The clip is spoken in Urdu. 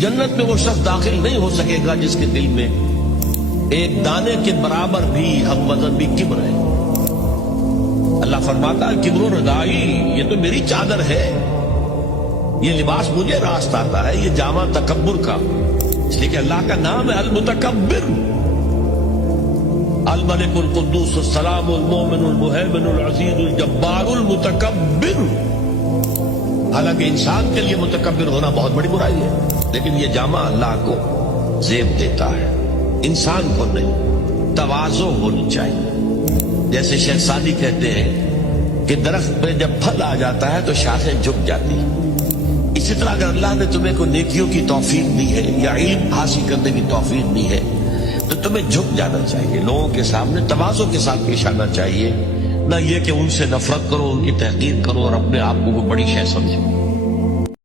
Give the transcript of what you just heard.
جنت میں وہ شخص داخل نہیں ہو سکے گا جس کے دل میں ایک دانے کے برابر بھی ہم وزن بھی کبر ہے۔ اللہ فرماتا ہے کبر و ردائی، یہ تو میری چادر ہے، یہ لباس مجھے راست آتا ہے، یہ جامع تکبر کا، اس لیے کہ اللہ کا نام ہے المتکبر، الملک القدوس السلام المومن المہیمن العزیز الجبار المتکبر۔ حالانکہ انسان کے لیے متکبر ہونا بہت بڑی برائی ہے، لیکن یہ جامع اللہ کو زیب دیتا ہے، انسان کو نہیں۔ تواضع ہونی چاہیے، جیسے شیخ سعدی کہتے ہیں کہ درخت پہ جب پھل آ جاتا ہے تو شاخیں جھک جاتی ہیں، اسی طرح اگر اللہ نے تمہیں کو نیکیوں کی توفیق دی ہے یا علم حاصل کرنے کی توفیق دی ہے تو تمہیں جھک جانا چاہیے، لوگوں کے سامنے تواضع کے ساتھ پیش آنا چاہیے، نہ یہ کہ ان سے نفرت کرو، ان کی تحقیر کرو اور اپنے آپ کو بڑی شے سمجھو۔